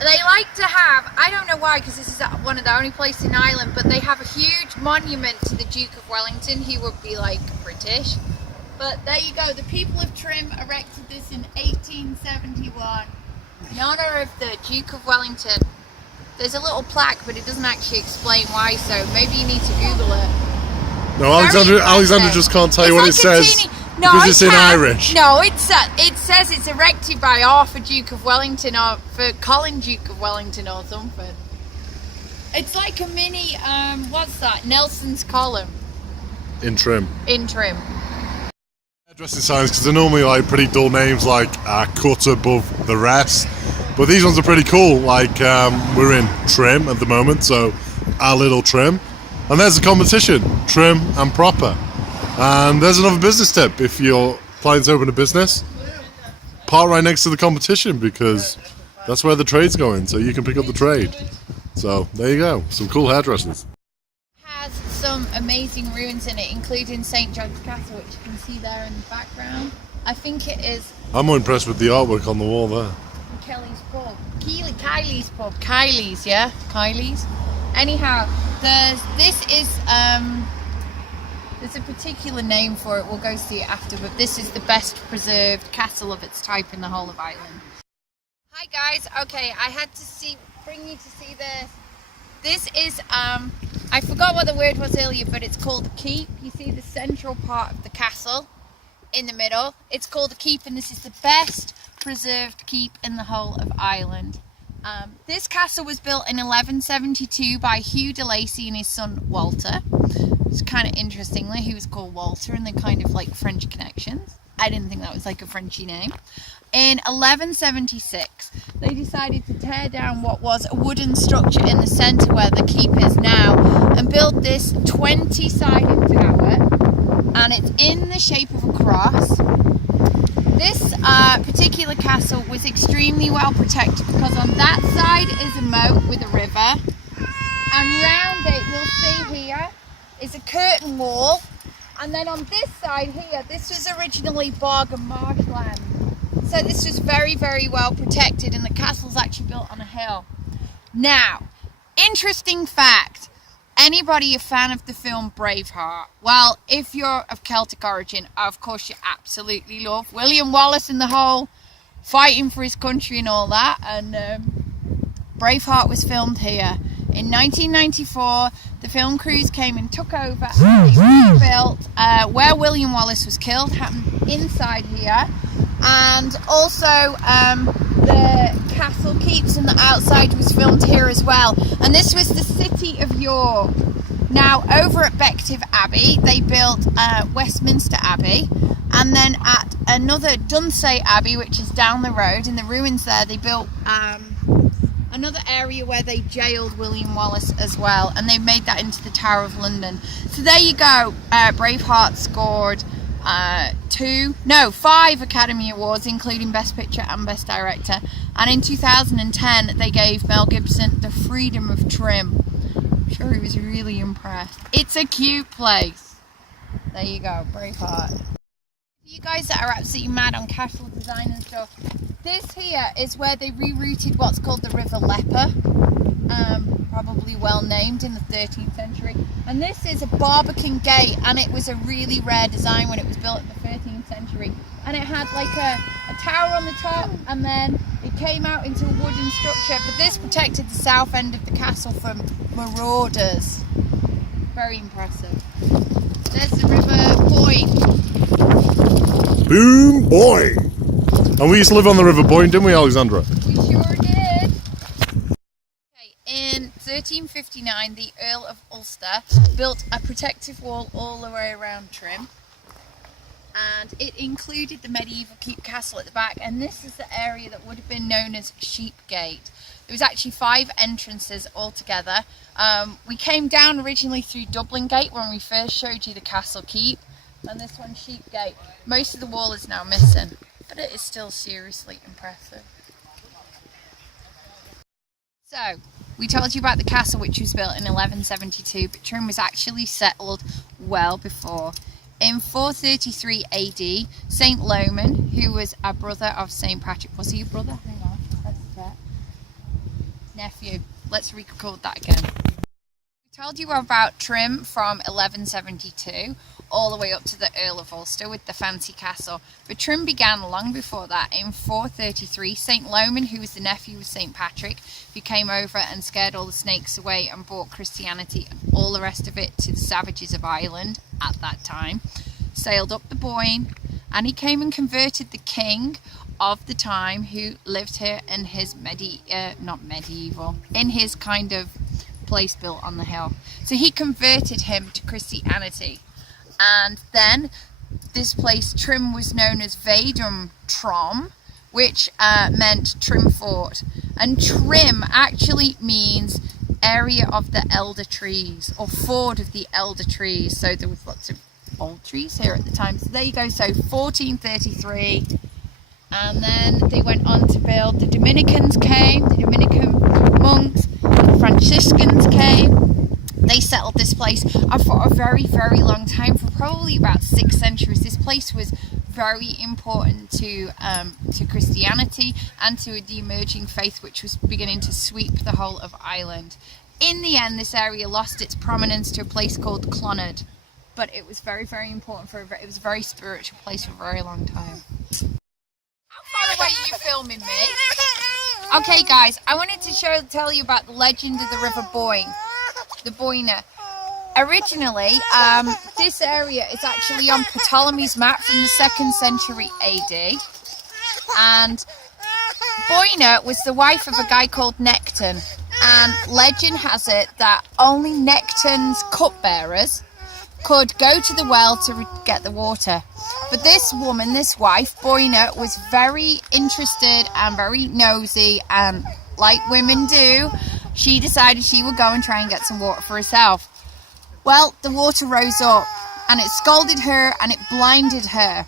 They like to have, I don't know why, because this is one of the only places in Ireland, but they have a huge monument to the Duke of Wellington. He would be like British. But there you go, the people of Trim erected this in 1871 in honour of the Duke of Wellington. There's a little plaque, but it doesn't actually explain why, so maybe you need to Google it. No, Alexandra just can't tell you what it says because it's in Irish. No, it says it's erected by Arthur Duke of Wellington or for Colin Duke of Wellington or something. It's like a mini, what's that? Nelson's column. In Trim. In Trim. Hairdressing signs, because they're normally like pretty dull names like cut above the rest. But these ones are pretty cool. Like we're in Trim at the moment, so our little Trim. And there's a competition, Trim and Proper. And there's another business tip. If you're planning to open a business, park right next to the competition because that's where the trade's going, so you can pick up the trade. So there you go, some cool hairdressers. It has some amazing ruins in it, including St. John's Castle, which you can see there in the background. I think it is... I'm more impressed with the artwork on the wall there. Kelly's pub. Kylie's pub. Kylie's, yeah? Kylie's. Anyhow, there's a particular name for it, we'll go see it after, but this is the best preserved castle of its type in the whole of Ireland. Hi guys, okay, I had to bring you to see this. This is, I forgot what the word was earlier, but it's called the keep. You see the central part of the castle in the middle. It's called the keep, and this is the best preserved keep in the whole of Ireland. This castle was built in 1172 by Hugh de Lacy and his son Walter. It's kind of interestingly, he was called Walter, and they're kind of like French connections. I didn't think that was like a Frenchy name. In 1176, they decided to tear down what was a wooden structure in the centre where the keep is now and build this 20-sided tower, and it's in the shape of a cross. This particular castle was extremely well protected because on that side is a moat with a river, and round it you'll see here is a curtain wall, and then on this side here, this was originally bog and marshland. So this was very, very well protected, and the castle's actually built on a hill. Now, interesting fact, anybody a fan of the film Braveheart? Well, if you're of Celtic origin, of course you absolutely love William Wallace and the whole fighting for his country and all that, and Braveheart was filmed here. In 1994, the film crews came and took over and they rebuilt where William Wallace was killed, happened inside here, and also the castle keeps and the outside was filmed here as well. And this was the city of York. Now, over at Bective Abbey, they built Westminster Abbey, and then at another Dunsey Abbey, which is down the road, in the ruins there, they built another area where they jailed William Wallace as well, and they made that into the Tower of London. So there you go. Braveheart scored 5 Academy Awards, including Best Picture and Best Director. And in 2010, they gave Mel Gibson the Freedom of Trim. I'm sure he was really impressed. It's a cute place. There you go, Braveheart. You guys that are absolutely mad on castle design and stuff, this here is where they rerouted what's called the River Leper, probably well named in the 13th century. And this is a Barbican gate, and it was a really rare design when it was built in the 13th century. And it had like a tower on the top, and then it came out into a wooden structure. But this protected the south end of the castle from marauders. Very impressive. There's the River Boyne. Boom, Boyne. And we used to live on the River Boyne, didn't we, Alexandra? We sure did. Okay, in 1359, the Earl of Ulster built a protective wall all the way around Trim, and it included the medieval keep castle at the back, and this is the area that would have been known as Sheepgate. There was actually 5 entrances altogether. We came down originally through Dublin Gate when we first showed you the castle keep, and this one's Sheepgate. Most of the wall is now missing, but it is still seriously impressive. So, we told you about the castle, which was built in 1172, but Trim was actually settled well before. In 433 AD, St. Lo, who was a brother of St. Patrick, was he a brother? Hang on, let's check. St. Lo, who was a brother of St. Patrick, was he a brother? Hang on, let's check. St. Lo, who was a brother of St. Patrick, was he a brother? Hang on, let's check. St. Lo, who was a brother of St. Patrick, was he a brother? Hang on, let's check. nephew. Let's record that again. We told you about Trim from 1172 all the way up to the Earl of Ulster with the fancy castle. But Trim began long before that in 433. St. Loman, who was the nephew of St. Patrick, who came over and scared all the snakes away and brought Christianity and all the rest of it to the savages of Ireland at that time, sailed up the Boyne, and he came and converted the king of the time who lived here in his in his kind of place built on the hill. So he converted him to Christianity. And then this place, Trim, was known as Vadum Trom, which meant Trim Fort. And Trim actually means area of the elder trees, or ford of the elder trees. So there was lots of old trees here at the time. So there you go. So 1433. And then they went on to build, the Dominicans came, the Dominican monks, the Franciscans came. They settled this place, and for a very, very long time, for probably about 6 centuries, this place was very important to Christianity and to the emerging faith which was beginning to sweep the whole of Ireland. In the end, this area lost its prominence to a place called Clonard, but it was very, very important it was a very spiritual place for a very long time. How far away are you filming me? Okay guys, I wanted to tell you about the legend of the River Boyne. The Boyne. Originally, this area is actually on Ptolemy's map from the 2nd century AD, and Boyne was the wife of a guy called Necton, and legend has it that only Necton's cupbearers could go to the well to get the water. But this woman, this wife, Boyne, was very interested and very nosy, and like women do, she decided she would go and try and get some water for herself. Well, the water rose up and it scalded her and it blinded her,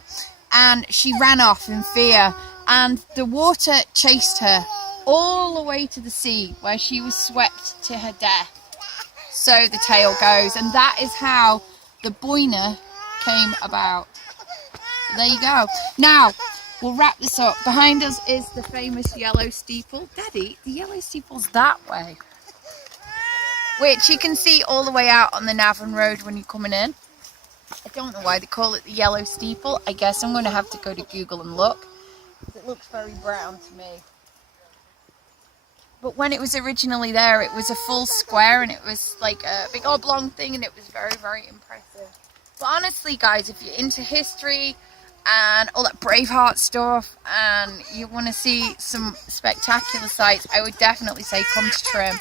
and she ran off in fear, and the water chased her all the way to the sea where she was swept to her death. So the tale goes, and that is how the Boyne came about. So there you go. Now, we'll wrap this up. Behind us is the famous Yellow Steeple. Daddy, the Yellow Steeple's that way. Which you can see all the way out on the Navan Road when you're coming in. I don't know why they call it the Yellow Steeple. I guess I'm going to have to go to Google and look. It looks very brown to me. But when it was originally there, it was a full square, and it was like a big oblong thing, and it was very, very impressive. But honestly, guys, if you're into history and all that Braveheart stuff, and you want to see some spectacular sights, I would definitely say come to Trim.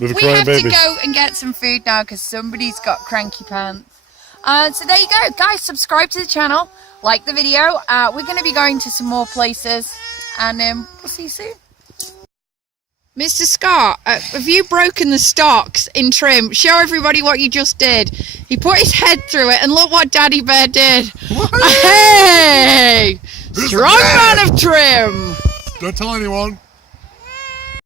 We have to go and get some food now because somebody's got cranky pants. So there you go, guys. Subscribe to the channel, like the video. We're going to be going to some more places, and we'll see you soon. Mr. Scott, have you broken the stocks in Trim? Show everybody what you just did. He put his head through it, and look what Daddy Bear did. Hey! Strong man of Trim! Don't tell anyone.